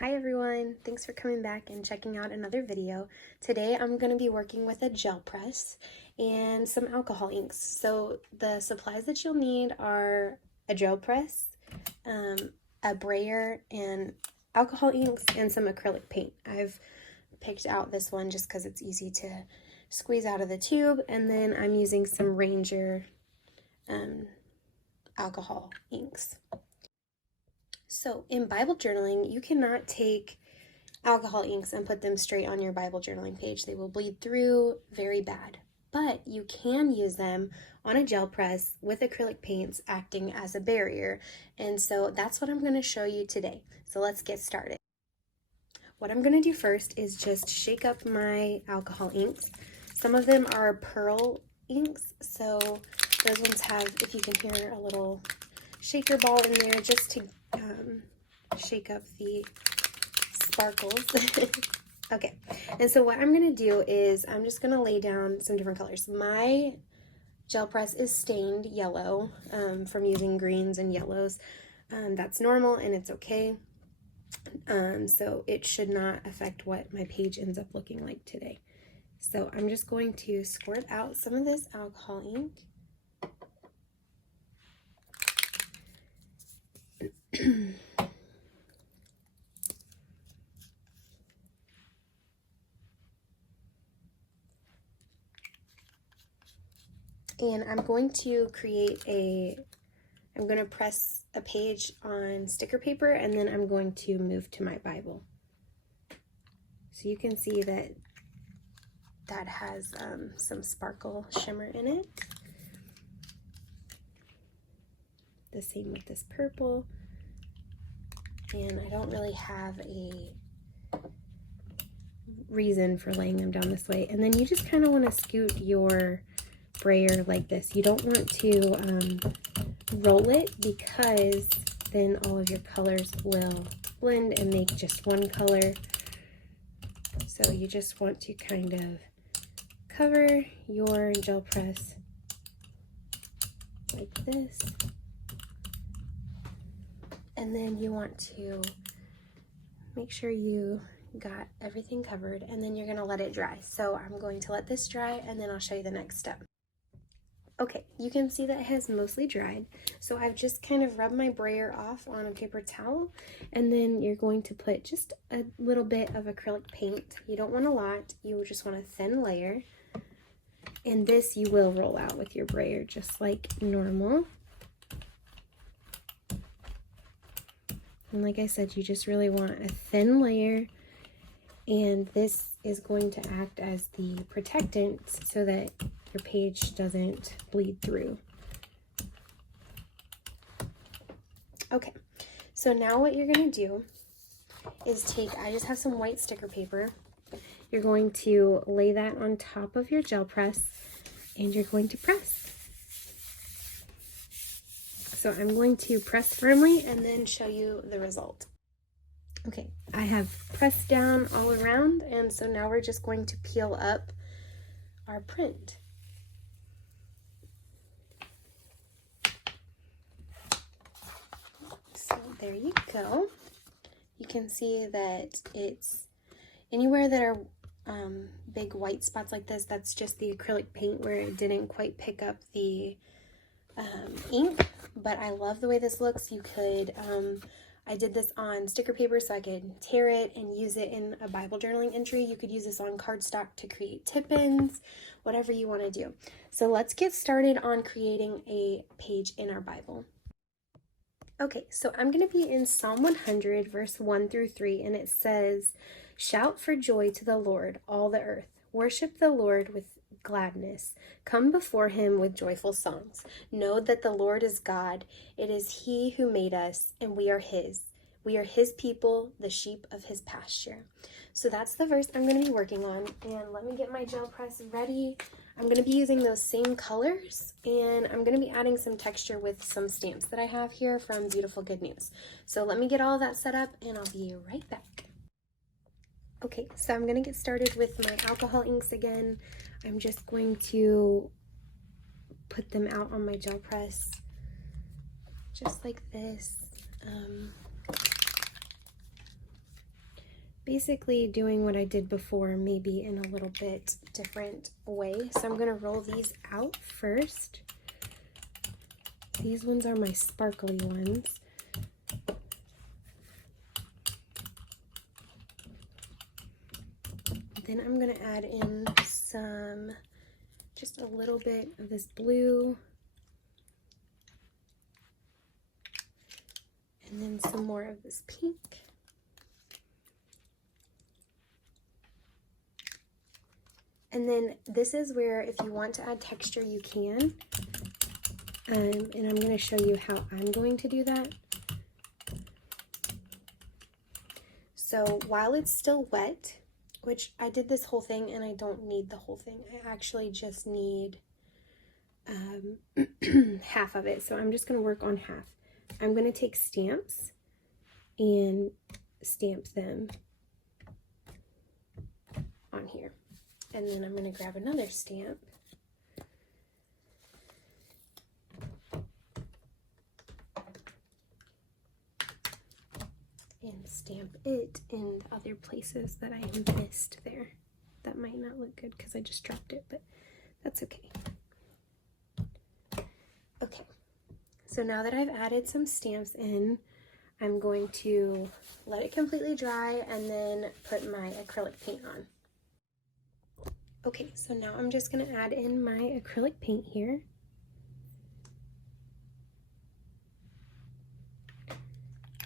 Hi everyone, thanks for coming back and checking out another video. Today I'm going to be working with a gel press and some alcohol inks. So the supplies that you'll need are a gel press, a brayer, and alcohol inks, and some acrylic paint. I've picked out this one just because it's easy to squeeze out of the tube, and then I'm using some Ranger alcohol inks. So in Bible journaling, you cannot take alcohol inks and put them straight on your Bible journaling page. They will bleed through very bad. But you can use them on a gel press with acrylic paints acting as a barrier. And so that's what I'm going to show you today. So let's get started. What I'm going to do first is just shake up my alcohol inks. Some of them are pearl inks, so those ones have, if you can hear, a little shaker ball in there just to shake up the sparkles. Okay, and so what I'm going to do is I'm just going to lay down some different colors. My gel press is stained yellow from using greens and yellows. That's normal and it's okay. So it should not affect what my page ends up looking like today. So I'm just going to squirt out some of this alcohol ink. And I'm going to I'm going to press a page on sticker paper, and then I'm going to move to my Bible. So you can see that that has some sparkle shimmer in it. The same with this purple. And I don't really have a reason for laying them down this way. And then you just kind of want to scoot your brayer like this. You don't want to roll it, because then all of your colors will blend and make just one color. So you just want to kind of cover your gel press like this. And then you want to make sure you got everything covered, and then you're going to let it dry. So I'm going to let this dry, and then I'll show you the next step. Okay, you can see that it has mostly dried. So I've just kind of rubbed my brayer off on a paper towel, and then you're going to put just a little bit of acrylic paint. You don't want a lot, you just want a thin layer. And this you will roll out with your brayer just like normal. And like I said, you just really want a thin layer, and this is going to act as the protectant so that your page doesn't bleed through. Okay, so now what you're going to do is I just have some white sticker paper. You're going to lay that on top of your gel press, and you're going to press. So I'm going to press firmly and then show you the result. Okay, I have pressed down all around, and so now we're just going to peel up our print. So there you go. You can see that it's anywhere that are big white spots like this, that's just the acrylic paint where it didn't quite pick up the ink. But I love the way this looks. You could, I did this on sticker paper so I could tear it and use it in a Bible journaling entry. You could use this on cardstock to create tip-ins, whatever you want to do. So let's get started on creating a page in our Bible. Okay, so I'm going to be in Psalm 100, verse 1 through 3, and it says, "Shout for joy to the Lord, all the earth. Worship the Lord with gladness. Come before him with joyful songs. Know that the Lord is God. It is he who made us, and we are his. We are his people, the sheep of his pasture." So that's the verse I'm going to be working on. And let me get my gel press ready. I'm going to be using those same colors, and I'm going to be adding some texture with some stamps that I have here from Beautifulgoodnews. So let me get all of that set up, and I'll be right back. Okay, so I'm going to get started with my alcohol inks again. I'm just going to put them out on my gel press, just like this. basically doing what I did before, maybe in a little bit different way. So I'm gonna roll these out first. These ones are my sparkly ones. Then I'm gonna add in just a little bit of this blue, and then some more of this pink. And then this is where, if you want to add texture, you can. And I'm going to show you how I'm going to do that. So while it's still wet, which I did this whole thing and I don't need the whole thing. I actually just need half of it. So I'm just going to work on half. I'm going to take stamps and stamp them on here. And then I'm going to grab another stamp and stamp it in other places that I missed there. That might not look good because I just dropped it, but that's okay. Okay, so now that I've added some stamps in, I'm going to let it completely dry and then put my acrylic paint on. Okay, so now I'm just going to add in my acrylic paint here.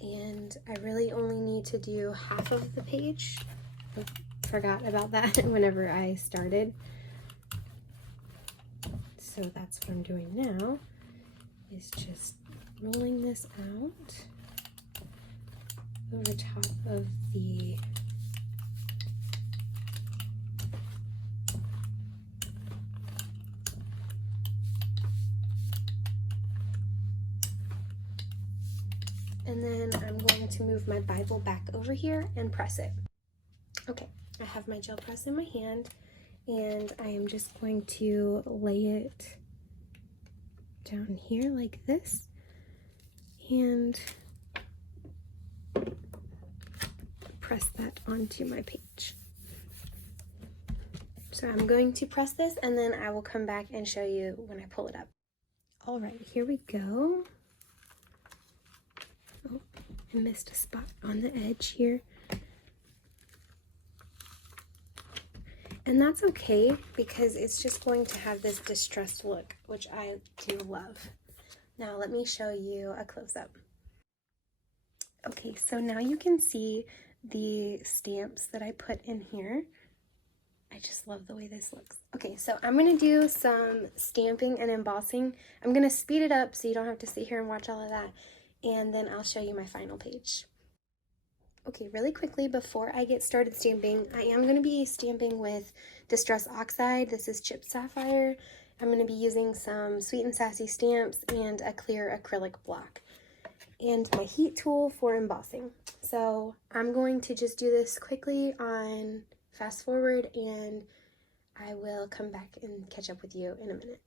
And I really only need to do half of the page. I forgot about that whenever I started. So that's what I'm doing now, is just rolling this out over top of the and then I'm going to move my Bible back over here and press it. Okay, I have my gel press in my hand and I am just going to lay it down here like this and press that onto my page. So I'm going to press this and then I will come back and show you when I pull it up. All right, here we go. Oh, I missed a spot on the edge here. And that's okay because it's just going to have this distressed look, which I do love. Now let me show you a close-up. Okay, so now you can see the stamps that I put in here. I just love the way this looks. Okay, so I'm going to do some stamping and embossing. I'm going to speed it up so you don't have to sit here and watch all of that. And then I'll show you my final page. Okay, really quickly before I get started stamping, I am going to be stamping with Distress Oxide. This is Chipped Sapphire. I'm going to be using some Sweet and Sassy stamps and a clear acrylic block. And my heat tool for embossing. So I'm going to just do this quickly on fast forward and I will come back and catch up with you in a minute.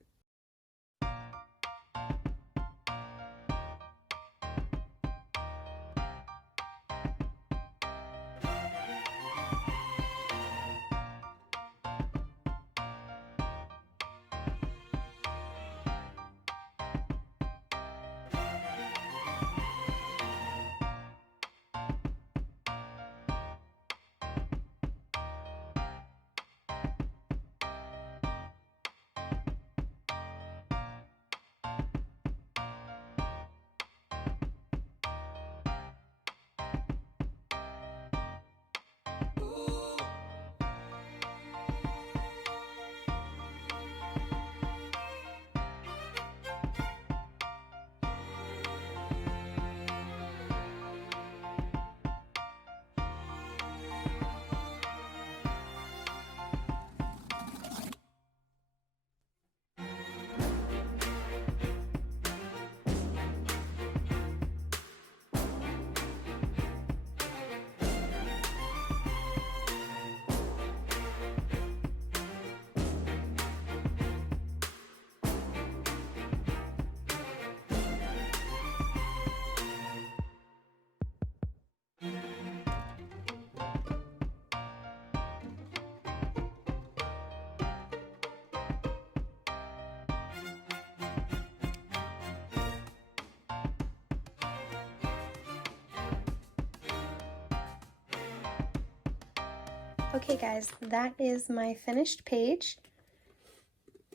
Okay guys, that is my finished page.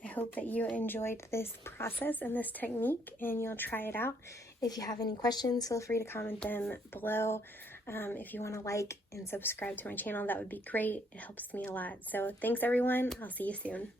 I hope that you enjoyed this process and this technique and you'll try it out. If you have any questions, feel free to comment them below. If you want to like and subscribe to my channel, that would be great. It helps me a lot. So thanks everyone. I'll see you soon.